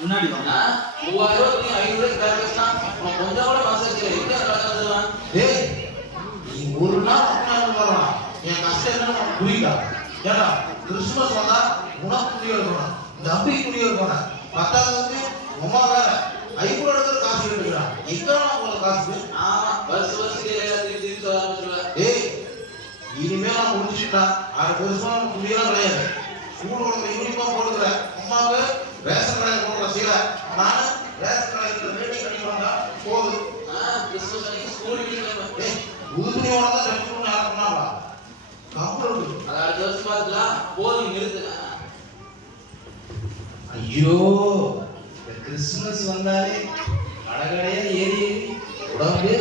முன்னாடி வாங்க? மூவாயிரம் ஐநூறு கொஞ்சம் கூட ஒரு நாள் வரலாம் என் கஷ்டம் உனக்கு புரியுதா? ஏன்னா கிறிஸ்துமஸ் வந்தா உனக்கு நம்பி துணி எடுக்கணும் பத்தாவது உமா வேற. அது பெருசா துணியெல்லாம் கிடையாது. ஸ்கூல் உனக்கு யூனிஃபார்ம் போட்டுக்கிறேன் உமாவுக்கு ரேஷன் கடையில் போடுற சீலை. நானு ரேஷன் கடையில் ரேட்டிங் கட்டி வந்தா போதும். துணியோட தான் அது அடுத்த வருஷம் பார்த்துக்கலாம். போதும் நிறுத்து ஐயோ கிறிஸ்துமஸ் வந்தாலே கடகடையா ஏறி ஏறி உடம்பே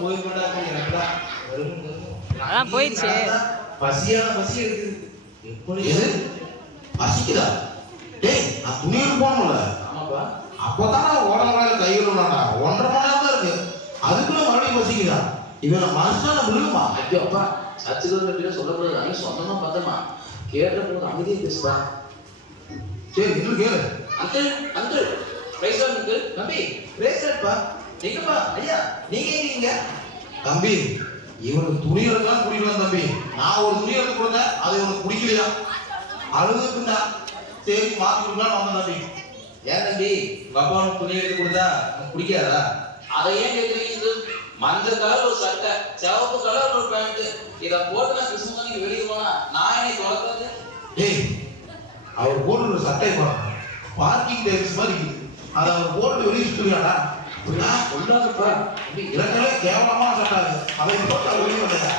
போய் கொண்டாங்க. அதான் போயிடுச்சு. பசியான பசி எப்படி? எது? பசிக்குதா? டேய் நான் துணி எடுக்க போகணும்ல. ஆமாப்பா. அப்போதான் நான் ஓடலாம் கை விடணும்டா. ஒன்றரை மணி நேரம் தான் இருக்கு. அதுக்குள்ள மறுபடியும் பசிக்குதா? இவன் மனுஷன விழுகுமா? ஐயோ அப்பா. வந்து சொல்லக்கூடாது. அங்கே சொந்தமா பார்த்தமா கேட்ட போது அமைதியை பேசுப்பா. சரி இன்னும் கேளு. Uncle uncle. பிரைஸ் அங்கிள் நம்பி பிரேஸ்லெட்ப்பா எங்கப்பா ஐயா நீங்க எங்க தம்பி இவனுக்கு துணி குடிக்கலாம் தம்பி. நான் ஒரு துணி எடுத்து கொடுத்தேன் அது இவனுக்கு குடிக்கலையா? அழுதுக்குண்டா. சரி மாத்தி கொடுக்கலாம் வந்தேன் தம்பி. ஏன் தம்பி உங்க அப்பா உனக்கு துணி எடுத்து கொடுத்தா உனக்கு பிடிக்காதா அதை ஏன் கேட்குறீங்க மஞ்சள் கலர் ஒரு சட்டை சிவப்பு கலர் ஒரு பேண்ட் இதை போட்டு நான் கிறிஸ்துமஸ் அன்னைக்கு வெளியே போனா நான் என்னை தொடக்கிறது டேய் அவர் போட்டு ஒரு சட்டை போறான் பார்க்கிங் டேக்ஸ் மாதிரி இருக்குது. அதை அவர் போட்டு வெளியே சுற்றுறாடா உள்ளாதுப்பா இறக்கவே கேவலமான சட்டை அது. அதை போட்டு அவர் வெளியே வந்தா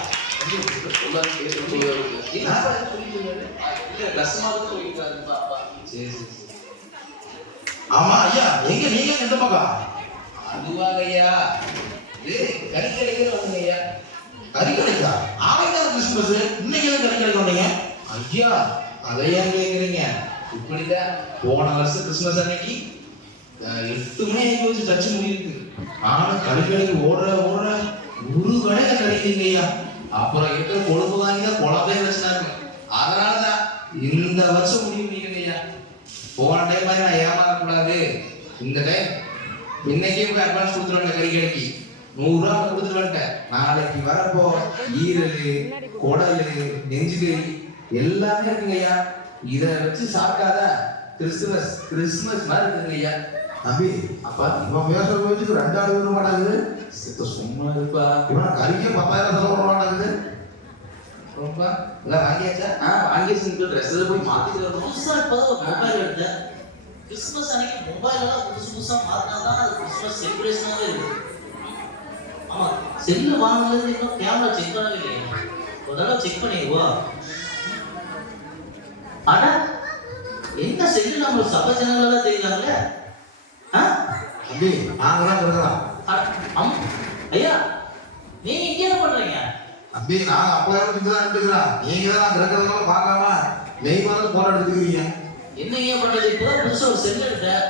உள்ளாது கேட்டு முடியாது என்னப்பா இது சொல்லிட்டு இருக்காரு? இல்ல கஷ்டமா இருக்கு சொல்லிக்கிறாருப்பா அப்பா சரி சரி சரி. ஆமா ஐயா எங்க நீங்க எந்த பக்கம்? அதுவாங்க ஐயா கறிக்கடைகள் வந்துங்க ஐயா கறி கிடைக்கா நாளைக்கு தான் கிறிஸ்துமஸ். இன்னைக்கு தான் கறி கிடைக்க வந்தீங்க? ஐயா அதை ஏன் கேட்குறீங்க இப்படிதான். போன வருஷம் கிறிஸ்துமஸ் அன்னைக்கு எட்டு மணி ஆகி சர்ச்சு முடியிருக்கு ஆனா கறிக்கடைக்கு ஓடுற ஓடுற ஒரு கடையில கிடைக்கலையா அப்புறம் இருக்கிற கொழுப்பு வாங்கி தான் குழம்பே வச்சினாங்க அதனாலதான் இந்த வருஷம் முடிவு பண்ணிக்கிறேங்க ஐயா. போன டைம் மாதிரி நான் ஏமாறக்கூடாது. இந்த டைம் இன்னைக்கே போய் அட்வான்ஸ் கொடுத்துருவேன் கறி கடைக்கு நூறுரூவா கொடுத்துட்டு வந்துட்டேன். நாளைக்கு வரப்போ ஈரல் குடல் நெஞ்சு எல்லாமே இருக்குங்க ஐயா. இதை வச்சு சாப்பிட்டாதான் கிறிஸ்துமஸ் கிறிஸ்துமஸ் மாதிரி இருக்குங்க ஐயா தம்பி அப்பா இவன் பேசுற பேச்சுக்கு ரெண்டு ஆடு விட மாட்டாங்குது சித்த சும்மா இருப்பா இவன் கறிக்கே பத்தாயிரம் செலவு பண்ண மாட்டாங்குது ரொம்ப எல்லாம் வாங்கியாச்சா ஆ வாங்கியாச்சு ட்ரெஸ்ல போய் மாத்திட்டு வரணும் புதுசா இப்பதான் ஒரு மொபைல் எடுத்தேன் கிறிஸ்துமஸ் அன்னைக்கு மொபைல் எல்லாம் புதுசு புதுசா மாத்தினா தான் அது கிறிஸ்துமஸ் செலிப்ரேஷனாவே இருக்கு ஆமா செல்லு வாங்கினது இன்னும் கேமரா செக் பண்ணவே இல்லையே ஒரு தடவை செக் பண்ணிடுவா அட என்ன செல்லு நம்ம சபை தெரியுறாங்களே ஆ? தம்பி நாங்க தான் இருக்கிறோம் ஐயா நீங்க இங்க என்ன பண்றீங்க? தம்பி நாங்க அப்பதான் இங்க தான் எடுத்துக்கிறோம் நீங்க தான் நாங்க இருக்கிறதெல்லாம் பார்க்காம நெய் மறந்து போட்டோ எடுத்துக்கிறீங்க. என்ன ஏன் பண்றது? இப்பதான் புதுசா ஒரு செல் எடுத்தேன்.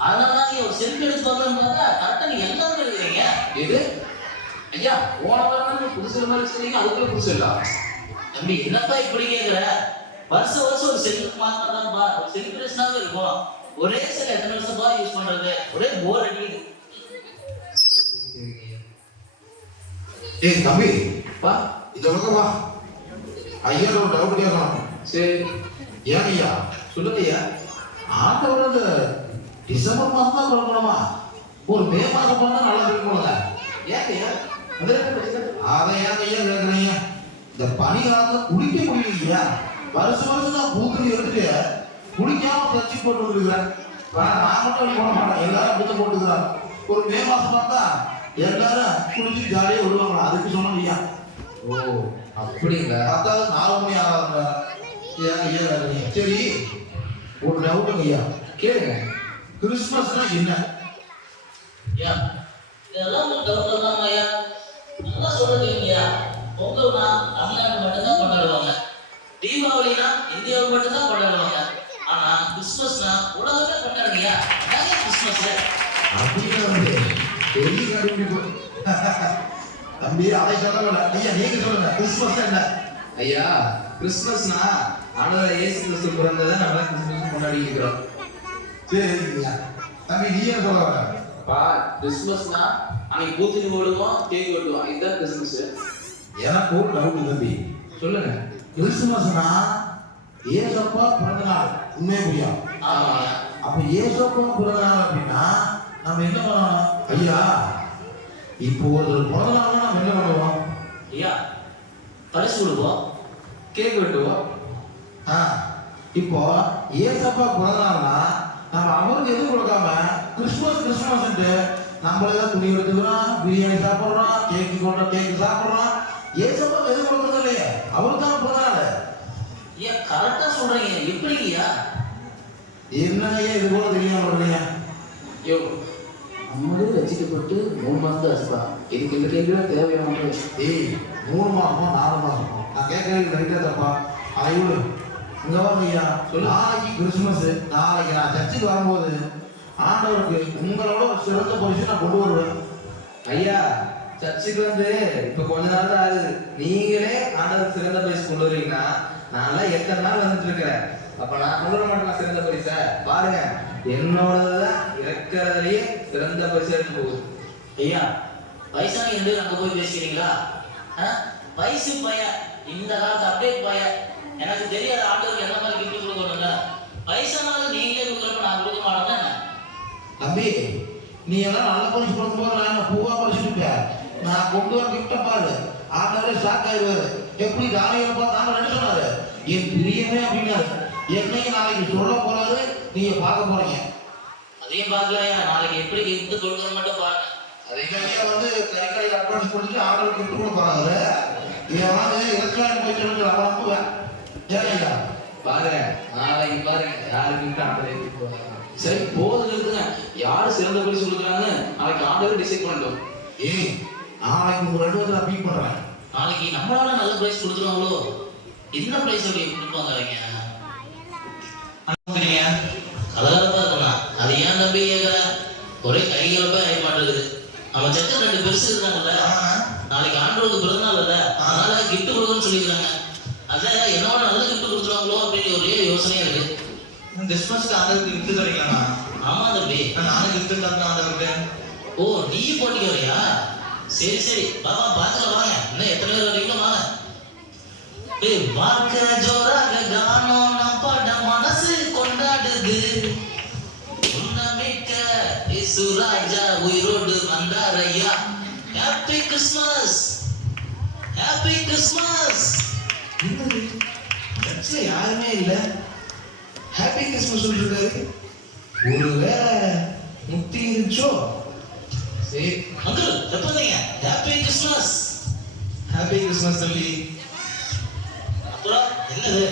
அதனால தான் நீங்க ஒரு செல்ஃபி எடுத்து பார்க்கணும்னு பார்த்தா கரெக்டா நீங்க எல்லாமே எடுக்கிறீங்க இது ஐயா போன வாரம் புதுசு மாதிரி வச்சிருந்தீங்க அதுக்குள்ள புதுசு இல்ல. தம்பி என்னப்பா இப்படி கேக்குற? வருஷம் வருஷம் ஒரு செல் மாத்திரம் பா ஒரு செலிப்ரேஷனாவே இருக்கும். ஒரே செல் எத்தனை வருஷம் பா யூஸ் பண்றது? ஒரே போர் அடிக்குது. ஏய் தம்பி. பா. இந்த பக்கம் வா. ஐயா ஒரு டவுட் கேட்கணும் சரி. ஏன் ஐயா சொல்லுங்க ஐயா வந்து டிசம்பர் மாசம் தான் பிறக்கணுமா ஒரு மே மாசம் பிறந்தா நல்லா இருக்கும்ல ஏன் ஐயா அதை ஏன் ஐயா கேட்குறீங்க இந்த பனி காலத்துல குளிக்க முடியலையா? வருஷம் வருஷம் நான் பூக்கணி எடுத்துட்டு குளிக்காம தச்சு போட்டு வந்துருக்கிறேன். நான் மட்டும் போட மாட்டேன். எல்லாரும் அப்படிதான் போட்டுக்கிறாங்க. ஒரு மே மாசம் பார்த்தா எல்லாரும் குளிச்சு ஜாலியா விடுவாங்க அதுக்கு சொன்னோம் ஐயா ஓ அப்படிங்களா? பத்தாவது நாலு மணி ஆகாதுங்க. சரி ஒரு டவுட்டுங்க ஐயா. கேளுங்க. கிறிஸ்மஸ்னா என்ன? ஐயா இதெல்லாம் ஒரு டவுட் தான் ஐயா. நல்லா சொல்றது ஐயா. பொங்கல்னா தமிழ்நாடு தீபாவளினா இந்தியாவில் மட்டும்தான் கொண்டாடுவாங்க ஆனா கிறிஸ்துமஸ்னா உலகமே கொண்டாடுங்க அதாங்க கிறிஸ்துமஸ்? அப்படின்னு பெரிய தம்பி அதை சொல்லல ஐயா நீங்க சொல்லுங்க. கிறிஸ்மஸ் என்ன? ஐயா கிறிஸ்துமஸ்னா ஆண்டவர் இயேசு கிறிஸ்து பிறந்ததை நம்ம கிறிஸ்துமஸ் கொண்டாடி இருக்கிறோம். சரி ஐயா. தம்பி நீ என்ன சொல்ல வர? பா கிறிஸ்மஸ்னா அன்னைக்கு பூத்திரி போடுவோம் கேக் வெட்டுவோம் இதுதான் கிறிஸ்மஸ் எனக்கு ஒரு டவுட் தம்பி. சொல்லுங்க. கிறிஸ்துமஸ்னா ஏசப்பா பிறந்த நாள் உண்மையே ஆமா அப்ப ஏசப்பா பிறந்த நாள் அப்படின்னா நம்ம என்ன பண்ணணும்? ஐயா இப்போ ஒரு பிறந்த நாள்னா நம்ம என்ன பண்ணுவோம்? ஐயா பரிசு கொடுப்போம் கேக் வெட்டுவோம். ஆ, இப்போ ஏசப்பா பிறந்த நாள்னா நம்ம அவருக்கு எதுவும் கொடுக்காம கிறிஸ்துமஸ் கிறிஸ்துமஸ்ன்ட்டு நம்மளே தான் துணி எடுத்துக்கிறோம் பிரியாணி சாப்பிட்றோம் கேக்கு கொண்டோம் கேக்கு சாப்பிட்றோம் ஏசப்பா எதுவும் கொடுக்கறது இல்லையே அவருக்கு தான் நாள் ஐயா கரெக்டா சொல்றீங்க? எப்படி ஐயா என்னங்க இது கூட தெரியாம சொல்றீங்க யோ நம்மளே ரசிக்கப்பட்டு மூணு மாசம் தான் ஆச்சுப்பா இதுக்கு இந்த கேள்வி தேவையான ஏய் மூணு மாசம் நாலு மாசம்? நான் கேட்கறது ரைட்டா தப்பா? ஐயோ இங்க வாங்கய்யா நாளைக்கு கிறிஸ்துமஸ் நாளைக்கு நான் சர்ச்சுக்கு வரும்போது ஆண்டவருக்கு உங்களோட ஒரு சிறந்த பரிசு நான் கொண்டு வருவேன். ஐயா சர்ச்சுக்கு வந்து இப்ப கொஞ்ச நாள் தான் ஆகுது. நீங்களே ஆண்டவர் சிறந்த பரிசு கொண்டு வரீங்கன்னா நான்லாம் எத்தனை நாள் வந்துட்டு இருக்கிறேன். அப்ப நான் கொண்டு வர மாட்டேன் சிறந்த பரிசை பாருங்க. என்னோடதான் இருக்கிறதுலயே சிறந்த பரிசா இருக்கு போகுது. ஐயா வயசானி ரெண்டு பேரும் அங்க போய் பேசுறீங்களா? வயசு பையன் இந்த காலத்து அப்டேட் பையன் எனக்கு தெரியாத ஆண்டவருக்கு என்ன மாதிரி கிஃப்ட் கொடுக்கணும்ல? வயசானாலும் நீங்களே கொடுக்குறப்ப நான் கொடுக்க மாட்டேன்னா என்ன? தம்பி நீ எல்லாம் நல்ல பரிசு கொடுக்கும்போது நான் பூவா பரிசுப்பேன் நான் கொண்டு வர கிஃப்ட பாரு. ஆண்டவரே ஷாக் ஆயிடுவாரு. எப்படி தானியலை பார்த்து ஆண்டவர் என்ன சொன்னாரு என் பிரியமே அப்படின்னாரு. என்னைக்கு நாளைக்கு சொல்ல போறாரு. நீங்க பார்க்க போறீங்க. அதையும் பார்க்கலையா? நாளைக்கு எப்படி கிஃப்ட் கொடுக்குற மட்டும் பாருங்க. அதுக்காக வந்து கறிக்கடை அட்வான்ஸ் கொடுத்து ஆர்டர் கிஃப்ட் கூட போறாங்க இவன் வந்து எலக்ட்ரானிக் போய் சொல்லி அவன் நம்புவேன் சரிங்களா பாருங்க நாளைக்கு பாருங்க. யாருக்கு ஆண்டவர் எப்படி போறாங்க? சரி. போதும் இருக்குங்க யாரு சிறந்த பரிசு கொடுக்குறாங்கன்னு நாளைக்கு ஆண்டவர் டிசைட் பண்ணட்டும். ஏய் நாளைக்கு உங்க ரெண்டு பேரும் நான் பீட் பண்றேன். நாளைக்கு நம்மளால நல்ல பிரைஸ் கொடுத்துருவாங்களோ? என்ன பிரைஸ் அப்படி கொடுப்பாங்க அவங்க கலகலப்பா இருக்கலாம் அது ஏன் தம்பி கேட்கற ஒரே கைகலப்பா ஆக மாட்டேங்குது நம்ம சர்ச்சை ரெண்டு பெருசு இருக்காங்கல்ல. நாளைக்கு ஆண்டவருக்கு பிறந்தநாள் இல்ல. அதனால கிஃப்ட் கொடுக்கணும்னு சொல்லிக்கிறாங்க. அதான் என்னோட நல்ல கிஃப்ட் கொடுத்துருவாங்களோ அப்படின்னு ஒரே யோசனையா இருக்கு. கிறிஸ்மஸ்க்கு ஆண்டவருக்கு கிஃப்ட் கிடைக்கலாமா ஆமா தம்பி. நானும் கிஃப்ட் தரேன் ஆண்டவருக்கு. ஓ நீ போட்டிக்கு வரியா? சரி சரி. பாபா பாத்துக்கலாம் வாங்க. இன்னும் எத்தனை பேர் வரீங்களோ வாங்க. ஏய் பார்க்க ஜோராக கானம் நம் பாட மனசு கொண்டாடுது. உன்னமிக்க இயேசு ராஜா உயிரோடு வந்தாரையா ஹாப்பி கிறிஸ்மஸ் ஹாப்பி கிறிஸ்மஸ் என்னது? சர்ச்சில் யாருமே இல்ல. ஹாப்பி கிறிஸ்மஸ் சொல்லிருக்காரு ஒருவேளை முக்தி இருந்துச்சோ? சரி uncle happy Christmas happy Christmas தம்பி. அப்புறம் என்னது?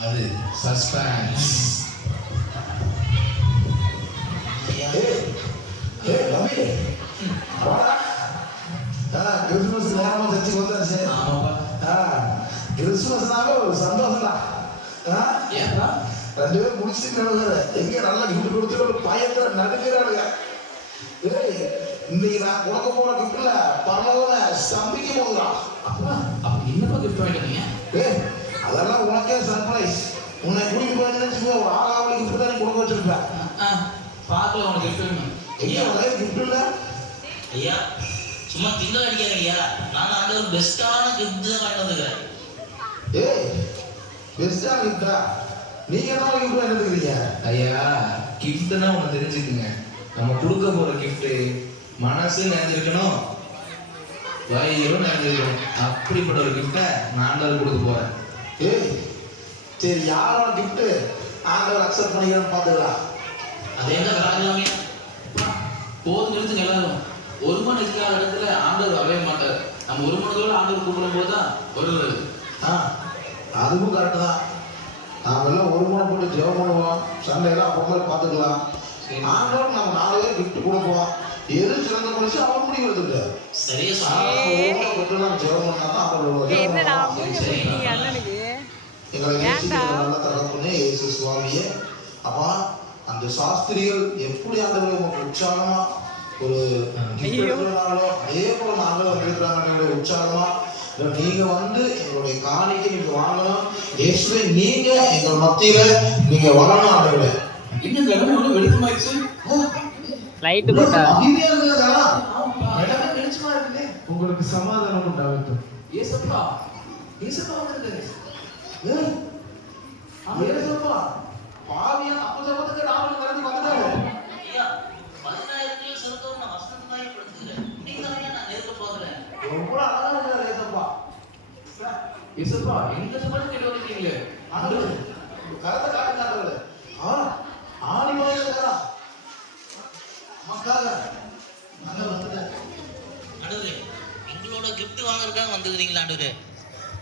அது சஸ்பென்ஸ் கிறிஸ்துமஸ் நேரமா சர்ச்சுக்கு வந்தாச்சு கிறிஸ்துமஸ்னாவே ஒரு சந்தோஷம்டா. ஆ? ஏப்பா ரெண்டு பேரும் முடிச்சுட்டு எங்க நல்லா கிஃப்ட் கொடுத்துட்டு பயத்துல நடுக்கிறானுங்க ஏய் இன்னைக்கு நான் கொடுக்க போற கிஃப்ட்ல பரவாயில்ல ஸ்தம்பிக்க போகுதுடா. அப்பா அப்ப என்னப்பா கிஃப்ட் வாங்கிட்டீங்க ஏய் அதெல்லாம் உனக்கே சர்ப்ரைஸ் உன்னை கூட்டிட்டு போயிருந்தேன்னு ஒரு ஆகாவளி கிஃப்ட் தான் நீ கொடுக்க வச்சிருப்பேன் பார்க்கல உனக்கு கிஃப்ட் வேணும்? எங்க உனக்கு கிஃப்ட் இல்ல. ஐயா சும்மா கிண்டல் அடிக்காதீங்க ஐயா. நான் அந்த ஒரு பெஸ்டான கிஃப்ட் தான் வாங்கிட்டு வந்துக்கிறேன் ஏய் பெஸ்டா கிஃப்டா நீங்க என்ன கிஃப்ட் எடுத்துக்கிறீங்க ஐயா கிஃப்ட்னா ஒன்று தெரிஞ்சுக்குங்க. நம்ம கொடுக்க போற கிஃப்ட் மனசு நிறைஞ்சிருக்கணும் வயிறும் நிறைஞ்சிருக்கணும். அப்படிப்பட்ட ஒரு கிஃப்டை நான் கொடுக்க போறேன். ஏய் சரி யாரோட கிஃப்ட் ஆண்டவர் அக்செப்ட் பண்ணிக்கிறேன்னு பார்த்துக்கலாம். அது என்ன காரணமே போதும் நிறுத்துங்க எல்லாரும். ஒரு மணி இருக்காத இடத்துல ஆண்டவர் வரவே மாட்டார். நம்ம ஒரு மணிக்கோட ஆண்டவர் கூப்பிடும் போது தான் வருவாரு. ஆ அதுவும் கரெக்டு தான். நாம எல்லாம் ஒரு முறை போட்டு ஜெபம் பண்ணுவோம். சண்டையெல்லாம் அப்புறமா பார்த்துக்கலாம். ஆண்டவர் நம்ம நாலு பேர் கிஃப்ட் கொடுப்போம் எது சிறந்த மனுஷன் அவர் முடிவு எடுத்துட்டு சரியா சொன்னீங்க. நம்ம ஜெபம் பண்ணா தான் ஜெபம் என்னடா அண்ணனுக்கு? எங்களை நல்ல தகப்பனே இயேசு சுவாமியே. அப்பா அந்த சாஸ்திரிகள் எப்படி ஆண்டவரை உங்களுக்கு உற்சாகமா ஒரு அதே போல நாங்களும் வந்திருக்கிறாங்க உற்சாகமா. இல்ல, நீங்க வந்து எங்களுடைய காணிக்கை நீங்க வாங்கணும். இயேசுவே நீங்க எங்கள் மத்தியில நீங்க வரணும் ஆண்டவரே. போட்டா உங்களுக்கு சமாதானம் உண்டாகட்டும் ஏசப்பா ஏசப்பா வந்திருக்காரு ஏய், அவன் என்ன சொல்றா? பாவியா அப்ப சொல்றதுக்கு ராமன் கடந்து வந்துட்டாரு. ஐயா பதினாயிரத்தையும் செலுத்தவும் நான் வசனத்தாய் படுத்துக்கிறேன் இன்னைக்கு தான் ஐயா நான் நேர்ல போகிறேன் ரொம்ப அழகா இருக்காரு ஏசப்பா. ஏசப்பா எங்க சமாளம் கேட்டு வந்திருக்கீங்களே ஆண்டவரே, உங்க கரத்தை காட்டுங்க ஆண்டவரே. ஆ, நமக்காக வந்துட்டாரு. ஆண்டவரே எங்களோட gift வாங்குறதுக்காக வந்துக்கிறீங்களா ஆண்டவரே.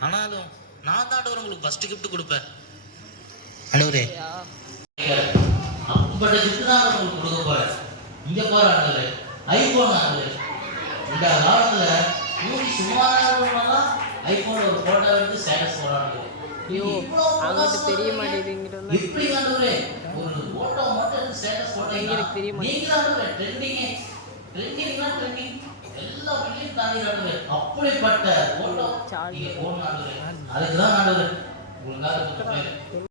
ஆனாலும் நான் தான் ஆண்டவர் உங்களுக்கு ஃபர்ஸ்ட் gift கொடுப்பேன். ஆண்டவரே. தான் நான் உங்களுக்கு கொடுக்க போறேன். இங்க போற ஆண்டவரே. ஐபோன் ஆண்டவரே. இந்த காலத்துல ஊரி சும்மா ஐபோன் ஒரு போட்டோ எடுத்து ஸ்டேட்டஸ் போடுறாங்க ஐயோ, அவங்ககிட்ட தெரிய மாட்டேங்குதுங்கிறது எப்படி ஆண்டவரே ஒரு போட்டோ மட்டும் எடுத்து ஸ்டேட்டஸ் போட்டீங்க எனக்கு தெரிய மாட்டேங்குது. நீங்க ஆண்டவரே ட்ரெண்டிங் ட்ரெண்டிங்னா ட்ரெண்டிங் எல்லா வெளியும் தாண்டி ஆண்டவரே அப்படிப்பட்ட போட்டோ நீங்க அதுக்கு தான் உங்களுக்காக